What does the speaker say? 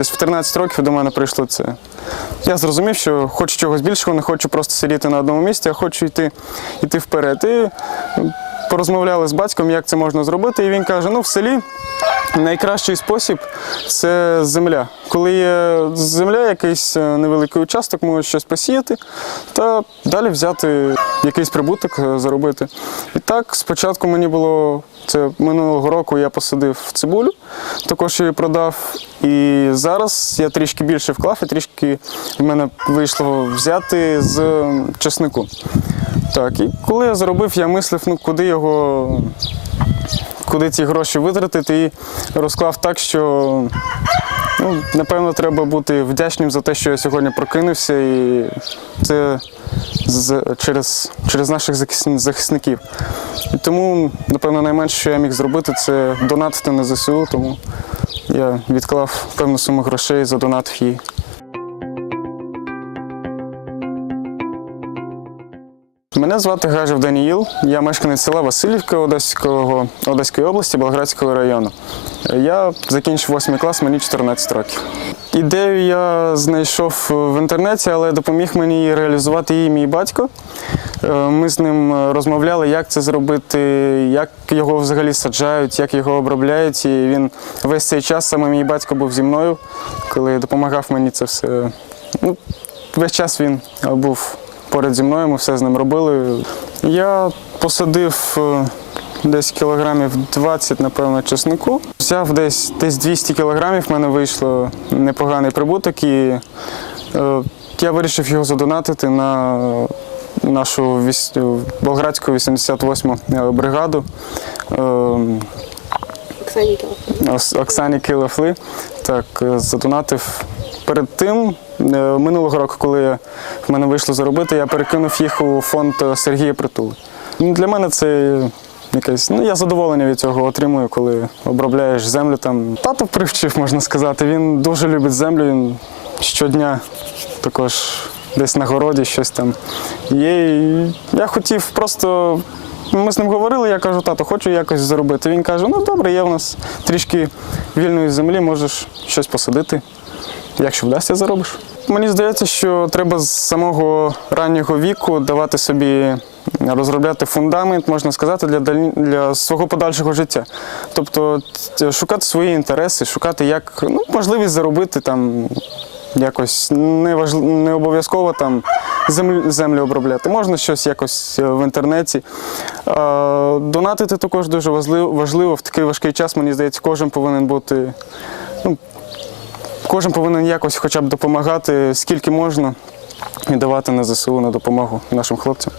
Десь в 13 років до мене прийшло це. Я зрозумів, що хочу чогось більшого, не хочу просто сидіти на одному місці, а хочу йти, йти вперед. І порозмовляли з батьком, як це можна зробити. І він каже: ну в селі найкращий спосіб це земля. Коли є земля, якийсь е, невеликий участок, можеш щось посіяти та далі взяти якийсь прибуток, е, заробити. І так, спочатку мені було це минулого року я посадив цибулю, також її продав. І зараз я трішки більше вклав, і трішки в мене вийшло взяти з чеснику. Так, і коли я заробив, я мислив, ну куди його куди ці гроші витратити, і розклав так, що ну, напевно треба бути вдячним за те, що я сьогодні прокинувся, і це з, через, через наших захисників. І тому, напевно, найменше, що я міг зробити, це донатити на ЗСУ, тому я відклав певну суму грошей, задонатив її. Мене звати Гажев Даніїл, я мешканець села Васильівка Одеського, Одеської області, Болградського району. Я закінчив 8 клас, мені 14 років. Ідею я знайшов в інтернеті, але допоміг мені реалізувати її мій батько. Е, Ми з ним розмовляли, як це зробити, як його взагалі саджають, як його обробляють. І він весь цей час саме мій батько був зі мною, коли допомагав мені це все. Ну, весь час він був поряд зі мною, ми все з ним робили. Я посадив е, десь кілограмів 20, напевно, чеснику. Взяв десь, десь 200 кілограмів, в мене вийшло непоганий прибуток, і е, я вирішив його задонатити на нашу віс- Болградську 88 бригаду. Е, Оксані. Ос- Оксані Килафли. Так, е, задонатив перед тим. е, Минулого року, коли в мене вийшло заробити, я перекинув їх у фонд е, Сергія Притули. Ну, Для мене це якесь. Ну, я задоволення від цього отримую, коли обробляєш землю там. Тато привчив, можна сказати. Він дуже любить землю. Він щодня також десь на городі щось там є. Я хотів просто. Ми з ним говорили, я кажу, тато, хочу якось заробити. Він каже: ну добре, є в нас трішки вільної землі, можеш щось посадити. Якщо вдасться, заробиш. Мені здається, що треба з самого раннього віку давати собі розробляти фундамент, можна сказати, для дальні- для свого подальшого життя. Тобто шукати свої інтереси, шукати як ну, можливість заробити там якось не, важ... не обов'язково там землю, землю обробляти. Можна щось якось е, в інтернеті. Донатити також дуже важливо в такий важкий час. Мені здається, кожен повинен бути. Ну, кожен повинен якось хоча б допомагати, скільки можна, і давати на ЗСУ на допомогу нашим хлопцям.